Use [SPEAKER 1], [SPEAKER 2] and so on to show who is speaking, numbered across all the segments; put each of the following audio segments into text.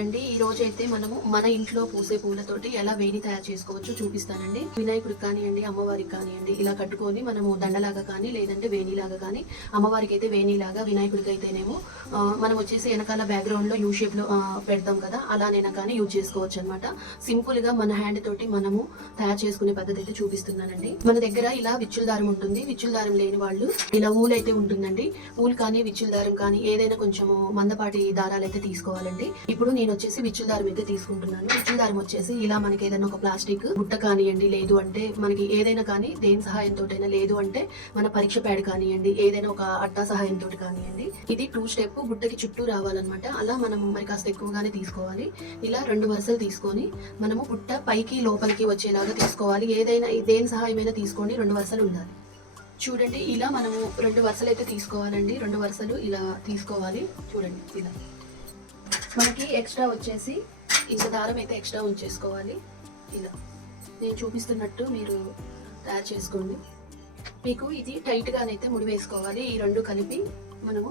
[SPEAKER 1] అండి ఈ అయితే మనము మన ఇంట్లో పూసే పూలతోటి ఎలా వేణి తయారు చేసుకోవచ్చు చూపిస్తానండి వినాయకుడికి కానివ్వండి అమ్మవారికి కానివ్వండి ఇలా కట్టుకొని మనము దండలాగా కానీ లేదంటే వేణిలాగా కానీ అమ్మవారికి అయితే వేణిలాగా వినాయకుడికి అయితేనేమో మనం వచ్చేసి వెనకాల బ్యాక్గ్రౌండ్లో యూ షేప్లో పెడతాం కదా అలానైనా కానీ యూజ్ చేసుకోవచ్చు అనమాట సింపుల్గా మన హ్యాండ్ తోటి మనము తయారు చేసుకునే పద్ధతి అయితే చూపిస్తున్నానండి మన దగ్గర ఇలా విచ్చుల దారం ఉంటుంది విచ్చుల దారం లేని వాళ్ళు ఇలా ఊలు అయితే ఉంటుందండి ఊలు కానీ విచ్చుల దారం కానీ ఏదైనా కొంచెము మందపాటి దారాలు అయితే తీసుకోవాలండి ఇప్పుడు నేను వచ్చేసి విచ్చుల ఉచ్చుల దారం అయితే తీసుకుంటున్నాను ఉచ్చుల వచ్చేసి ఇలా మనకి ఏదైనా ఒక ప్లాస్టిక్ బుట్ట కానివ్వండి లేదు అంటే మనకి ఏదైనా కానీ దేని సహాయంతో లేదు అంటే మన పరీక్ష ప్యాడ్ కానివ్వండి ఏదైనా ఒక అట్టా సహాయంతో కానివ్వండి ఇది టూ స్టెప్ బుట్టకి చుట్టూ రావాలన్నమాట అలా మనం మరి కాస్త ఎక్కువగానే తీసుకోవాలి ఇలా రెండు వరుసలు తీసుకొని మనము బుట్ట పైకి లోపలికి వచ్చేలాగా తీసుకోవాలి ఏదైనా దేని సహాయమైనా తీసుకోండి రెండు వరుసలు ఉండాలి చూడండి ఇలా మనము రెండు వరుసలు అయితే తీసుకోవాలండి రెండు వరుసలు ఇలా తీసుకోవాలి చూడండి ఇలా మనకి ఎక్స్ట్రా వచ్చేసి ఇంత దారం అయితే ఎక్స్ట్రా ఉంచేసుకోవాలి ఇలా నేను చూపిస్తున్నట్టు మీరు తయారు చేసుకోండి మీకు ఇది టైట్గానైతే ముడి వేసుకోవాలి ఈ రెండు కలిపి మనము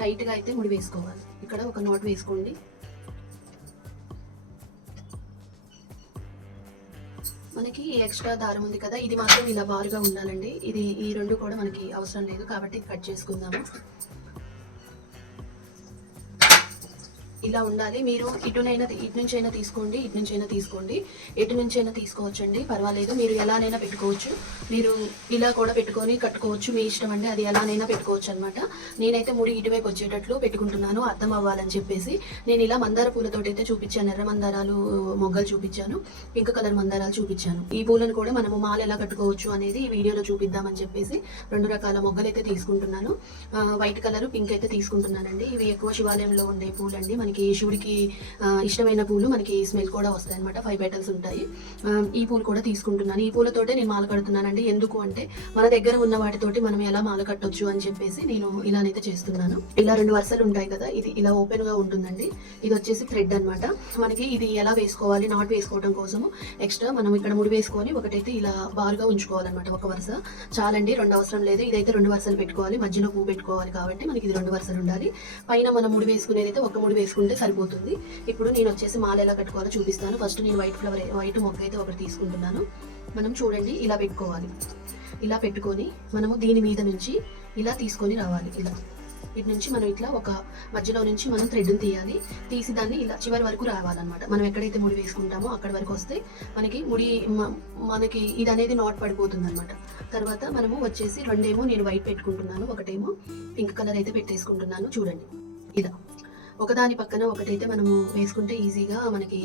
[SPEAKER 1] టైట్గా అయితే ముడి వేసుకోవాలి ఇక్కడ ఒక నాట్ వేసుకోండి మనకి ఎక్స్ట్రా దారం ఉంది కదా ఇది మాత్రం ఇలా బారుగా ఉండాలండి ఇది ఈ రెండు కూడా మనకి అవసరం లేదు కాబట్టి కట్ చేసుకుందాము ఇలా ఉండాలి మీరు ఇటునైనా ఇటు నుంచైనా తీసుకోండి ఇటు నుంచైనా తీసుకోండి ఎటు నుంచైనా తీసుకోవచ్చండి పర్వాలేదు మీరు ఎలానైనా పెట్టుకోవచ్చు మీరు ఇలా కూడా పెట్టుకొని కట్టుకోవచ్చు మీ ఇష్టం అండి అది ఎలానైనా పెట్టుకోవచ్చు అనమాట నేనైతే ముడి ఇటువైపు వచ్చేటట్లు పెట్టుకుంటున్నాను అర్థం అవ్వాలని చెప్పేసి నేను ఇలా మందార పూలతోటి అయితే చూపించాను ఎర్ర మందారాలు మొగ్గలు చూపించాను పింక్ కలర్ మందారాలు చూపించాను ఈ పూలను కూడా మనము మాల ఎలా కట్టుకోవచ్చు అనేది ఈ వీడియోలో చూపిద్దామని చెప్పేసి రెండు రకాల మొగ్గలు అయితే తీసుకుంటున్నాను వైట్ కలర్ పింక్ అయితే తీసుకుంటున్నానండి ఇవి ఎక్కువ శివాలయంలో ఉండే పూలండి మనకి మనకి శివుడికి ఇష్టమైన పూలు మనకి స్మెల్ కూడా వస్తాయి అనమాట ఫైవ్ బెటల్స్ ఉంటాయి ఈ పూలు కూడా తీసుకుంటున్నాను ఈ పూలతోటే నేను మాల కడుతున్నానండి ఎందుకు అంటే మన దగ్గర ఉన్న వాటితోటి మనం ఎలా మాల కట్టొచ్చు అని చెప్పేసి నేను ఇలానైతే చేస్తున్నాను ఇలా రెండు వరుసలు ఉంటాయి కదా ఇది ఇలా ఓపెన్ గా ఉంటుందండి ఇది వచ్చేసి థ్రెడ్ అనమాట మనకి ఇది ఎలా వేసుకోవాలి నాట్ వేసుకోవడం కోసము ఎక్స్ట్రా మనం ఇక్కడ ముడి వేసుకొని ఒకటైతే ఇలా బారుగా ఉంచుకోవాలన్నమాట ఒక వరుస చాలండి రెండు అవసరం లేదు ఇదైతే రెండు వరుసలు పెట్టుకోవాలి మధ్యలో పువ్వు పెట్టుకోవాలి కాబట్టి మనకి ఇది రెండు వరుసలు ఉండాలి పైన మనం ముడి వేసుకునేది అయితే ఒక ముడి వేసుకుంటే ఉంటే సరిపోతుంది ఇప్పుడు నేను వచ్చేసి మాల ఎలా కట్టుకోవాలో చూపిస్తాను ఫస్ట్ నేను వైట్ ఫ్లవర్ వైట్ మొక్క అయితే ఒకటి తీసుకుంటున్నాను మనం చూడండి ఇలా పెట్టుకోవాలి ఇలా పెట్టుకొని మనము దీని మీద నుంచి ఇలా తీసుకొని రావాలి ఇలా ఇటు నుంచి మనం ఇట్లా ఒక మధ్యలో నుంచి మనం థ్రెడ్ని తీయాలి తీసి దాన్ని ఇలా చివరి వరకు రావాలన్నమాట మనం ఎక్కడైతే ముడి వేసుకుంటామో అక్కడ వరకు వస్తే మనకి ముడి మనకి ఇది అనేది నాట్ పడిపోతుంది అనమాట తర్వాత మనము వచ్చేసి రెండేమో నేను వైట్ పెట్టుకుంటున్నాను ఒకటేమో పింక్ కలర్ అయితే పెట్టేసుకుంటున్నాను చూడండి ఇలా ఒకదాని పక్కన ఒకటైతే మనము వేసుకుంటే ఈజీగా మనకి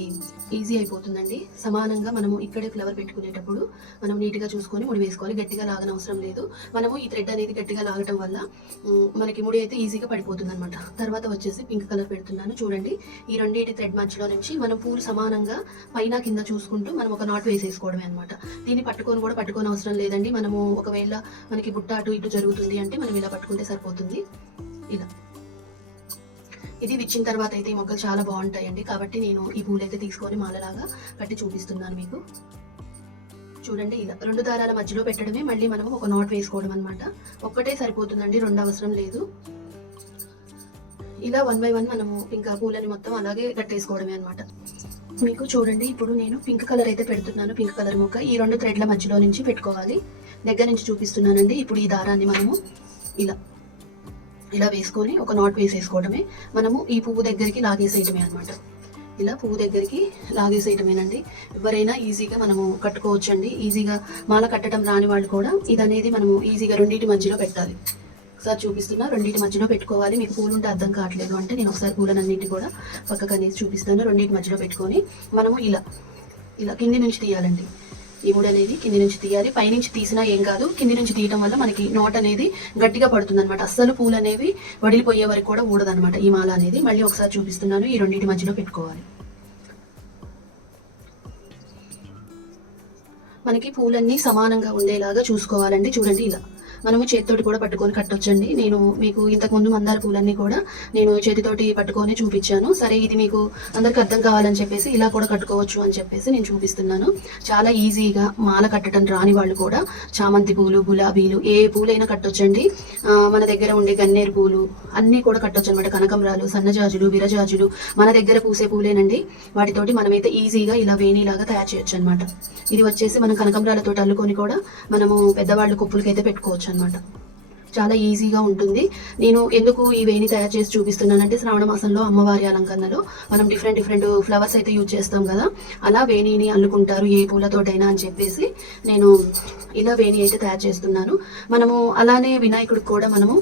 [SPEAKER 1] ఈజీ అయిపోతుందండి సమానంగా మనము ఇక్కడే ఫ్లవర్ పెట్టుకునేటప్పుడు మనం నీట్గా చూసుకొని ముడి వేసుకోవాలి గట్టిగా లాగన అవసరం లేదు మనము ఈ థ్రెడ్ అనేది గట్టిగా లాగటం వల్ల మనకి ముడి అయితే ఈజీగా పడిపోతుంది అనమాట తర్వాత వచ్చేసి పింక్ కలర్ పెడుతున్నాను చూడండి ఈ రెండింటి థ్రెడ్ మధ్యలో నుంచి మనం పూలు సమానంగా పైన కింద చూసుకుంటూ మనం ఒక నాట్ వేసేసుకోవడమే అనమాట దీన్ని పట్టుకొని కూడా పట్టుకొని అవసరం లేదండి మనము ఒకవేళ మనకి బుట్ట అటు ఇటు జరుగుతుంది అంటే మనం ఇలా పట్టుకుంటే సరిపోతుంది ఇలా ఇది విచ్చిన తర్వాత అయితే ఈ మొక్కలు చాలా బాగుంటాయండి కాబట్టి నేను ఈ పూలు అయితే తీసుకొని మాలలాగా కట్టి చూపిస్తున్నాను మీకు చూడండి ఇలా రెండు దారాల మధ్యలో పెట్టడమే మళ్ళీ మనం ఒక నాట్ వేసుకోవడం అనమాట ఒక్కటే సరిపోతుందండి రెండు అవసరం లేదు ఇలా వన్ బై వన్ మనము పింక్ పూలని మొత్తం అలాగే కట్టేసుకోవడమే అనమాట మీకు చూడండి ఇప్పుడు నేను పింక్ కలర్ అయితే పెడుతున్నాను పింక్ కలర్ మొక్క ఈ రెండు థ్రెడ్ల మధ్యలో నుంచి పెట్టుకోవాలి దగ్గర నుంచి చూపిస్తున్నానండి ఇప్పుడు ఈ దారాన్ని మనము ఇలా ఇలా వేసుకొని ఒక నాట్ వేసేసుకోవడమే మనము ఈ పువ్వు దగ్గరికి లాగేసేయటమే అనమాట ఇలా పువ్వు దగ్గరికి లాగేసేయటమేనండి ఎవరైనా ఈజీగా మనము కట్టుకోవచ్చండి ఈజీగా మాల కట్టడం రాని వాళ్ళు కూడా ఇది అనేది మనము ఈజీగా రెండింటి మధ్యలో పెట్టాలి ఒకసారి చూపిస్తున్నా రెండింటి మధ్యలో పెట్టుకోవాలి మీకు పూలు ఉంటే అర్థం కావట్లేదు అంటే నేను ఒకసారి పూలనన్నింటి కూడా పక్కకు అనేది చూపిస్తాను రెండింటి మధ్యలో పెట్టుకొని మనము ఇలా ఇలా కింది నుంచి తీయాలండి ఈ ముడి అనేది కింది నుంచి తీయాలి పైనుంచి తీసినా ఏం కాదు కింది నుంచి తీయటం వల్ల మనకి నోట్ అనేది గట్టిగా పడుతుంది అనమాట అస్సలు పూలు అనేవి వడిలిపోయే వరకు కూడా ఊడదనమాట ఈ మాల అనేది మళ్ళీ ఒకసారి చూపిస్తున్నాను ఈ రెండింటి మధ్యలో పెట్టుకోవాలి మనకి పూలన్నీ సమానంగా ఉండేలాగా చూసుకోవాలండి చూడండి ఇలా మనము చేతితోటి కూడా పట్టుకొని కట్టొచ్చండి నేను మీకు ఇంతకుముందు మందార పూలన్నీ కూడా నేను చేతితోటి పట్టుకొని చూపించాను సరే ఇది మీకు అందరికి అర్థం కావాలని చెప్పేసి ఇలా కూడా కట్టుకోవచ్చు అని చెప్పేసి నేను చూపిస్తున్నాను చాలా ఈజీగా మాల కట్టడం రాని వాళ్ళు కూడా చామంతి పూలు గులాబీలు ఏ పూలైనా కట్టొచ్చండి మన దగ్గర ఉండే గన్నేరు పూలు అన్నీ కూడా కట్టొచ్చు అనమాట కనకమరాలు సన్నజాజులు విరజాజులు మన దగ్గర పూసే పూలేనండి వాటితోటి మనమైతే ఈజీగా ఇలా వేణిలాగా తయారు చేయొచ్చు అనమాట ఇది వచ్చేసి మనం కనకమరాలతో అల్లుకొని కూడా మనము పెద్దవాళ్ళు కుప్పులకైతే పెట్టుకోవచ్చు అనమాట చాలా ఈజీగా ఉంటుంది నేను ఎందుకు ఈ వేణి తయారు చేసి చూపిస్తున్నానంటే శ్రావణ మాసంలో అమ్మవారి అలంకరణలో మనం డిఫరెంట్ డిఫరెంట్ ఫ్లవర్స్ అయితే యూజ్ చేస్తాం కదా అలా వేణిని అల్లుకుంటారు ఏ పూలతోటైనా అని చెప్పేసి నేను ఇలా వేణి అయితే తయారు చేస్తున్నాను మనము అలానే వినాయకుడికి కూడా మనము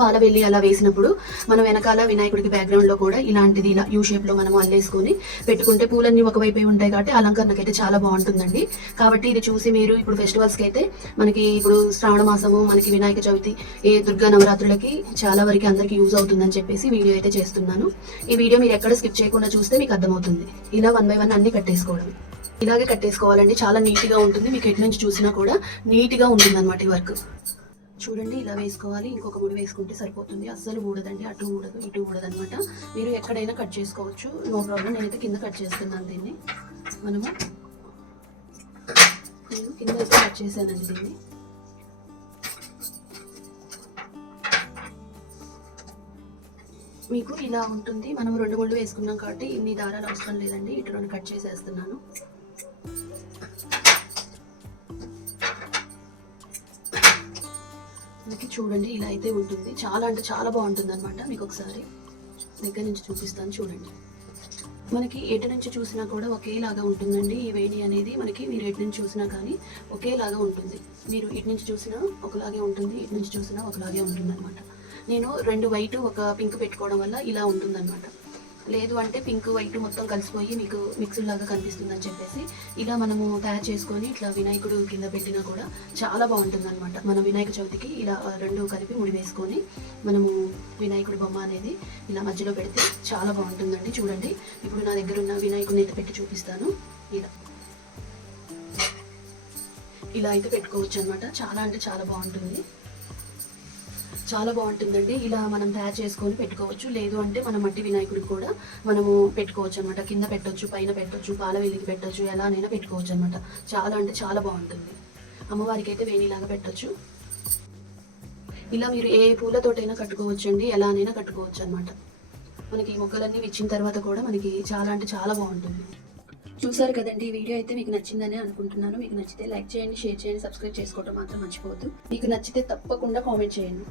[SPEAKER 1] పాల వెళ్ళి అలా వేసినప్పుడు మనం వెనకాల వినాయకుడికి బ్యాక్గ్రౌండ్లో కూడా ఇలాంటిది ఇలా యూ షేప్లో మనం అల్లేసుకొని పెట్టుకుంటే పూలన్నీ ఒకవైపు ఉంటాయి కాబట్టి అలంకరణకి అయితే చాలా బాగుంటుందండి కాబట్టి ఇది చూసి మీరు ఇప్పుడు ఫెస్టివల్స్కి అయితే మనకి ఇప్పుడు శ్రావణ మాసము మనకి వినాయక చవితి ఏ దుర్గా నవరాత్రులకి చాలా వరకు అందరికి యూజ్ అవుతుందని చెప్పేసి వీడియో అయితే చేస్తున్నాను ఈ వీడియో మీరు ఎక్కడ స్కిప్ చేయకుండా చూస్తే మీకు అర్థమవుతుంది ఇలా వన్ బై వన్ అన్ని కట్టేసుకోవడం ఇలాగే కట్టేసుకోవాలండి చాలా నీట్గా ఉంటుంది మీకు ఎటు నుంచి చూసినా కూడా నీట్గా అనమాట ఈ వర్క్ చూడండి ఇలా వేసుకోవాలి ఇంకొక ముడి వేసుకుంటే సరిపోతుంది అస్సలు ఊడదండి అటు ఊడదు ఇటు ఊడదు అనమాట మీరు ఎక్కడైనా కట్ చేసుకోవచ్చు నో ప్రాబ్లం నేనైతే కింద కట్ చేస్తున్నాను దీన్ని మనము నేను కింద అయితే కట్ చేశానండి దీన్ని మీకు ఇలా ఉంటుంది మనం రెండు గుళ్ళు వేసుకున్నాం కాబట్టి ఇన్ని దారాలు అవసరం లేదండి ఇటు రెండు కట్ చేసేస్తున్నాను చూడండి ఇలా అయితే ఉంటుంది చాలా అంటే చాలా బాగుంటుంది అనమాట మీకు ఒకసారి దగ్గర నుంచి చూపిస్తాను చూడండి మనకి ఎటు నుంచి చూసినా కూడా ఒకేలాగా ఉంటుందండి ఈ వేణి అనేది మనకి మీరు ఎటు నుంచి చూసినా కానీ ఒకేలాగా ఉంటుంది మీరు ఇటు నుంచి చూసినా ఒకలాగే ఉంటుంది ఇటు నుంచి చూసినా ఒకలాగే ఉంటుంది అనమాట నేను రెండు వైట్ ఒక పింక్ పెట్టుకోవడం వల్ల ఇలా ఉంటుందన్నమాట లేదు అంటే పింక్ వైట్ మొత్తం కలిసిపోయి మీకు మిక్సుడ్ లాగా కనిపిస్తుందని చెప్పేసి ఇలా మనము తయారు చేసుకొని ఇట్లా వినాయకుడు కింద పెట్టినా కూడా చాలా బాగుంటుంది అనమాట మన వినాయక చవితికి ఇలా రెండు కలిపి ముడి వేసుకొని మనము వినాయకుడి బొమ్మ అనేది ఇలా మధ్యలో పెడితే చాలా బాగుంటుందండి చూడండి ఇప్పుడు నా దగ్గర ఉన్న వినాయకుడిని అయితే పెట్టి చూపిస్తాను ఇలా ఇలా అయితే పెట్టుకోవచ్చు అనమాట చాలా అంటే చాలా బాగుంటుంది చాలా బాగుంటుందండి ఇలా మనం తయారు చేసుకొని పెట్టుకోవచ్చు లేదు అంటే మనం మట్టి వినాయకుడికి కూడా మనము పెట్టుకోవచ్చు అనమాట కింద పెట్టొచ్చు పైన పెట్టొచ్చు పాల వెలిగి పెట్టొచ్చు ఎలానైనా పెట్టుకోవచ్చు అనమాట చాలా అంటే చాలా బాగుంటుంది అమ్మవారికి అయితే వేణిలాగా పెట్టొచ్చు ఇలా మీరు ఏ పూలతోటైనా కట్టుకోవచ్చు అండి ఎలానైనా కట్టుకోవచ్చు అనమాట మనకి మొక్కలన్నీ ఇచ్చిన తర్వాత కూడా మనకి చాలా అంటే చాలా బాగుంటుంది చూసారు కదండి ఈ వీడియో అయితే మీకు నచ్చిందని అనుకుంటున్నాను మీకు నచ్చితే లైక్ చేయండి షేర్ చేయండి సబ్స్క్రైబ్ చేసుకోవడం మాత్రం మర్చిపోవద్దు మీకు నచ్చితే తప్పకుండా కామెంట్ చేయండి